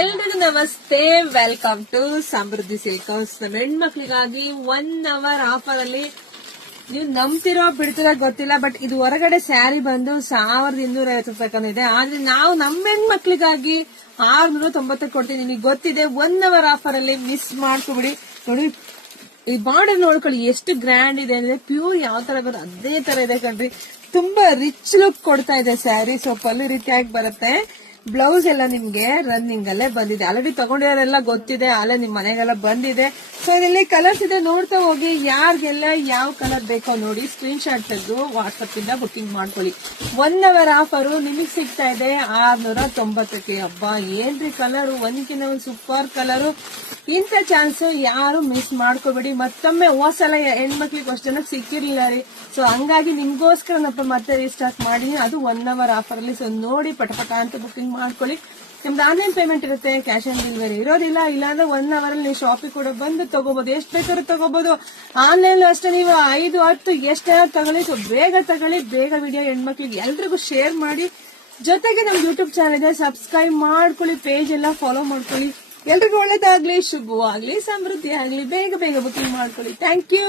ಎಲ್ರಿಗೂ ನಮಸ್ತೆ, welcome to Samriddhi silk house. ನಮ್ಮ ಹೆಣ್ಮಕ್ಳಿಗಾಗಿ 1 hour ಆಫರ್ ಅಲ್ಲಿ ನೀವು ನಂಬ್ತಿರೋ ಬಿಡ್ತಿರೋ ಗೊತ್ತಿಲ್ಲ, ಬಟ್ ಇದು ಹೊರಗಡೆ ಸ್ಯಾರಿ ಬಂದು 1250 ರೂಪಾಯಿ ಇದೆ. ಆದ್ರೆ ನಾವು ನಮ್ಮ ಹೆಣ್ಮಕ್ಳಿಗಾಗಿ 690 ಕೊಡ್ತೀವಿ. ನಿಮಗೆ ಗೊತ್ತಿದೆ, 1 hour ಆಫರ್ ಅಲ್ಲಿ ಮಿಸ್ ಮಾಡ್ಕೊಬಿಡಿ. ನೋಡಿ ಈ ಬಾರ್ಡರ್ ನೋಡ್ಕೊಳ್ಳಿ ಎಷ್ಟು ಗ್ರ್ಯಾಂಡ್ ಇದೆ ಅಂದ್ರೆ, ಪ್ಯೂರ್ ಯಾವ ತರ ಬರುತ್ತೆ ಅದೇ ತರ ಇದೆ ಕಣ್ರಿ. ತುಂಬಾ ರಿಚ್ ಲುಕ್ ಕೊಡ್ತಾ ಇದೆ ಸ್ಯಾರಿ. ಸೊ ಪಲ್ಲು ರೀತಿಯಾಗಿ ಬರುತ್ತೆ. ಬ್ಲೌಸ್ ಎಲ್ಲ ನಿಮ್ಗೆ ರನ್ನಿಂಗ್ ಅಲ್ಲೇ ಬಂದಿದೆ. ಆಲ್ರೆಡಿ ತಗೊಂಡಿರೋರೆಲ್ಲ ಗೊತ್ತಿದೆ, ಅಲ್ಲೇ ನಿಮ್ ಮನೆಗೆಲ್ಲ ಬಂದಿದೆ. ಸೊ ಇದರಲ್ಲಿ ಕಲರ್ಸ್ ಇದೆ, ನೋಡ್ತಾ ಹೋಗಿ. ಯಾರಿಗೆಲ್ಲ ಯಾವ ಕಲರ್ ಬೇಕೋ ನೋಡಿ, ಸ್ಕ್ರೀನ್ ಶಾಟ್ ತೆಗೆದು ವಾಟ್ಸ್ಆಪ್ ಇಂದ ಬುಕಿಂಗ್ ಮಾಡ್ಕೊಳ್ಳಿ. 1 hour ಆಫರ್ ನಿಮಗ್ ಸಿಗ್ತಾ ಇದೆ 690ಕ್ಕೆ. ಹಬ್ಬಾ ಏನ್ರಿ ಕಲರ್, ಒಂದ್ಕಿಂತ ಒಂದ್ ಸೂಪರ್ ಕಲರ್. ಇಂಥ ಚಾನ್ಸ್ ಯಾರು ಮಿಸ್ ಮಾಡ್ಕೋಬೇಡಿ. ಮತ್ತೊಮ್ಮೆ ಹೋಸಲ ಹೆಣ್ಮಕ್ಳಿಗೆ ಅಷ್ಟು ಜನಕ್ಕೆ ಸಿಕ್ಕಿರ್ಲಿಲ್ಲ ರೀ. ಸೊ ಹಂಗಾಗಿ ನಿಮ್ಗೋಸ್ಕರ ಮತ್ತೆ ರೀಸ್ಟಾರ್ಟ್ ಮಾಡಿ, ಅದು 1 hour ಆಫರ್ ಅಲ್ಲಿ. ಸೊ ನೋಡಿ ಪಟಪಟ ಅಂತ ಬುಕಿಂಗ್ ಮಾಡ್ಕೊಳ್ಳಿ. ನಿಮ್ದು ಆನ್ಲೈನ್ ಪೇಮೆಂಟ್ ಇರುತ್ತೆ, ಕ್ಯಾಶ್ ಆನ್ ಡೆಲಿವರಿ ಇರೋದಿಲ್ಲ. ಇಲ್ಲಾಂದ್ರೆ 1 hour ಅಲ್ಲಿ ನೀವು ಶಾಪಿಗೆ ಕೂಡ ಬಂದು ತಗೋಬಹುದು, ಎಷ್ಟು ಬೇಕಾದ್ರೂ ತಗೋಬಹುದು. ಆನ್ಲೈನ್ ಅಷ್ಟೇ, ನೀವು 5, 10 ಎಷ್ಟಾದ್ರೂ ತಗೊಳ್ಳಿ. ಸೊ ಬೇಗ ತಗೊಳ್ಳಿ, ಬೇಗ ವಿಡಿಯೋ ಹೆಣ್ಮಕ್ಳಿಗೆ ಎಲ್ರಿಗೂ ಶೇರ್ ಮಾಡಿ. ಜೊತೆಗೆ ನಮ್ ಯೂಟ್ಯೂಬ್ ಚಾನಲ್ ಇದೆ, ಸಬ್ಸ್ಕ್ರೈಬ್ ಮಾಡ್ಕೊಳ್ಳಿ, ಪೇಜ್ ಎಲ್ಲ ಫಾಲೋ ಮಾಡ್ಕೊಳ್ಳಿ. ಎಲ್ರಿಗೂ ಒಳ್ಳೇದಾಗ್ಲಿ, ಶುಭವಾಗ್ಲಿ, ಸಮೃದ್ಧಿ ಆಗ್ಲಿ. ಬೇಗ ಬೇಗ ಬುಕಿಂಗ್ ಮಾಡ್ಕೊಳ್ಳಿ. Thank you.